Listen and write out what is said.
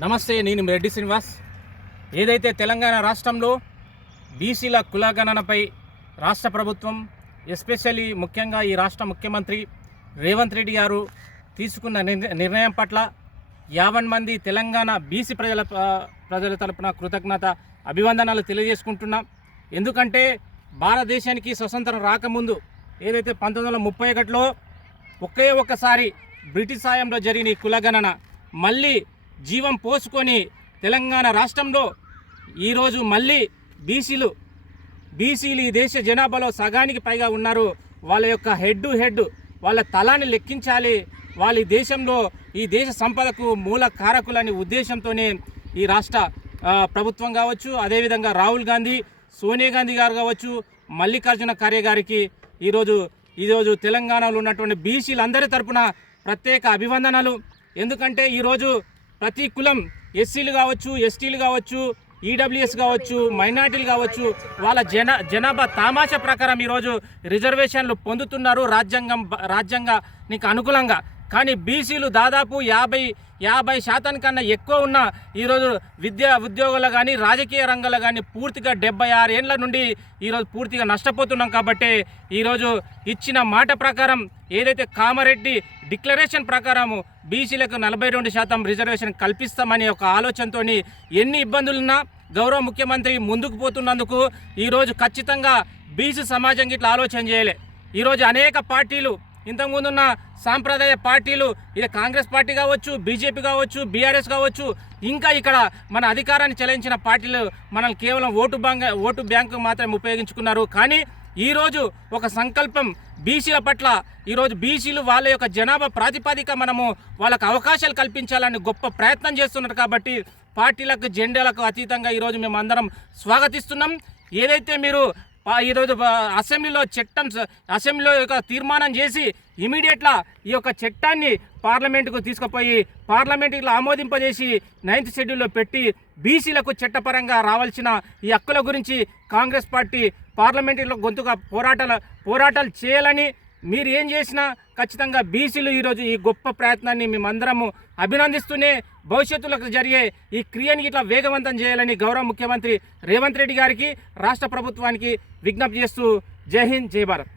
నమస్తే నేను రెడ్డి శ్రీనివాస్. ఏదైతే తెలంగాణ రాష్ట్రంలో బీసీల కులగణనపై రాష్ట్ర ప్రభుత్వం ఎస్పెషల్లీ ముఖ్యంగా ఈ రాష్ట్ర ముఖ్యమంత్రి రేవంత్ రెడ్డి గారు తీసుకున్న నిర్ణ- నిర్ణయం పట్ల యావన్ మంది తెలంగాణ బీసీ ప్రజల ప్రజల తరపున కృతజ్ఞత అభివందనాలు తెలియజేసుకుంటున్నాం. ఎందుకంటే భారతదేశానికి స్వతంత్రం రాకముందు ఏదైతే పంతొమ్మిది వందల ముప్పై ఒకటిలో ఒకే ఒక్కసారి బ్రిటిష్ సాయంలో జరిగిన ఈ కులగణన మళ్ళీ జీవం పోసుకొని తెలంగాణ రాష్ట్రంలో ఈరోజు మళ్ళీ బీసీలు బీసీలు ఈ దేశ జనాభాలో సగానికి పైగా ఉన్నారు. వాళ్ళ యొక్క హెడ్ హెడ్ వాళ్ళ తలాన్ని లెక్కించాలి. వాళ్ళ ఈ దేశంలో ఈ దేశ సంపదకు మూల కారకులని ఉద్దేశంతోనే ఈ రాష్ట్ర ప్రభుత్వం కావచ్చు అదేవిధంగా రాహుల్ గాంధీ సోనియా గాంధీ గారు కావచ్చు మల్లికార్జున ఖర్గే గారికి ఈరోజు ఈరోజు తెలంగాణలో ఉన్నటువంటి బీసీలందరి తరపున ప్రత్యేక అభివందనలు. ఎందుకంటే ఈరోజు ప్రతి కులం ఎస్సీలు కావచ్చు ఎస్టీలు కావచ్చు ఈడబ్ల్యూఎస్ కావచ్చు మైనార్టీలు కావచ్చు వాళ్ళ జన జనాభా తామాషా ప్రకారం ఈరోజు రిజర్వేషన్లు పొందుతున్నారు. రాజ్యాంగం రాజ్యాంగానికి అనుకూలంగా కానీ బీసీలు దాదాపు యాభై యాభై శాతం కన్నా ఎక్కువ ఉన్న ఈరోజు విద్యా ఉద్యోగులు కానీ రాజకీయ రంగంలో కానీ పూర్తిగా డెబ్బై ఆరు ఏళ్ళ నుండి ఈరోజు పూర్తిగా నష్టపోతున్నాం కాబట్టి ఈరోజు ఇచ్చిన మాట ప్రకారం ఏదైతే కామారెడ్డి డిక్లరేషన్ ప్రకారము బీసీలకు నలభై రెండు శాతం రిజర్వేషన్ కల్పిస్తామనే ఒక ఆలోచనతో ఎన్ని ఇబ్బందులున్నా గౌరవ ముఖ్యమంత్రి ముందుకు పోతున్నందుకు ఈరోజు ఖచ్చితంగా బీసీ సమాజం ఇట్లా ఆలోచన చేయలే. ఈరోజు అనేక పార్టీలు ఇంతకుముందున్న సాంప్రదాయ పార్టీలు ఇది కాంగ్రెస్ పార్టీ కావచ్చు బీజేపీ కావచ్చు బీఆర్ఎస్ కావచ్చు ఇంకా ఇక్కడ మన అధికారాన్ని చెలాయించిన పార్టీలు మనల్ని కేవలం ఓటు బ్యాంక్ ఓటు బ్యాంకు మాత్రమే ఉపయోగించుకున్నారు. కానీ ఈరోజు ఒక సంకల్పం బీసీల పట్ల ఈరోజు బీసీలు వాళ్ళ యొక్క జనాభా ప్రాతిపదిక మనము వాళ్ళకు అవకాశాలు కల్పించాలని గొప్ప ప్రయత్నం చేస్తున్నారు కాబట్టి పార్టీలకు జెండాలకు అతీతంగా ఈరోజు మేము అందరం స్వాగతిస్తున్నాం. ఏదైతే మీరు ఈరోజు అసెంబ్లీలో చట్టం అసెంబ్లీలో యొక్క తీర్మానం చేసి ఇమీడియట్లా ఈ యొక్క చట్టాన్ని పార్లమెంటుకు తీసుకుపోయి పార్లమెంటులో ఆమోదింపజేసి నైన్త్ షెడ్యూల్లో పెట్టి బీసీలకు చట్టపరంగా రావాల్సిన ఈ హక్కుల గురించి కాంగ్రెస్ పార్టీ పార్లమెంటులో గొంతుగా పోరాటాలు పోరాటాలు చేయాలని మీరు ఏం చేసినా ఖచ్చితంగా బీసీలు ఈరోజు ఈ గొప్ప ప్రయత్నాన్ని మేమందరము అభినందిస్తూనే భవిష్యత్తులకు జరిగే ఈ క్రియని ఇట్లా వేగవంతం చేయాలని గౌరవ ముఖ్యమంత్రి రేవంత్ రెడ్డి గారికి రాష్ట్ర ప్రభుత్వానికి విజ్ఞప్తి చేస్తూ జై హింద్ జై భారత్.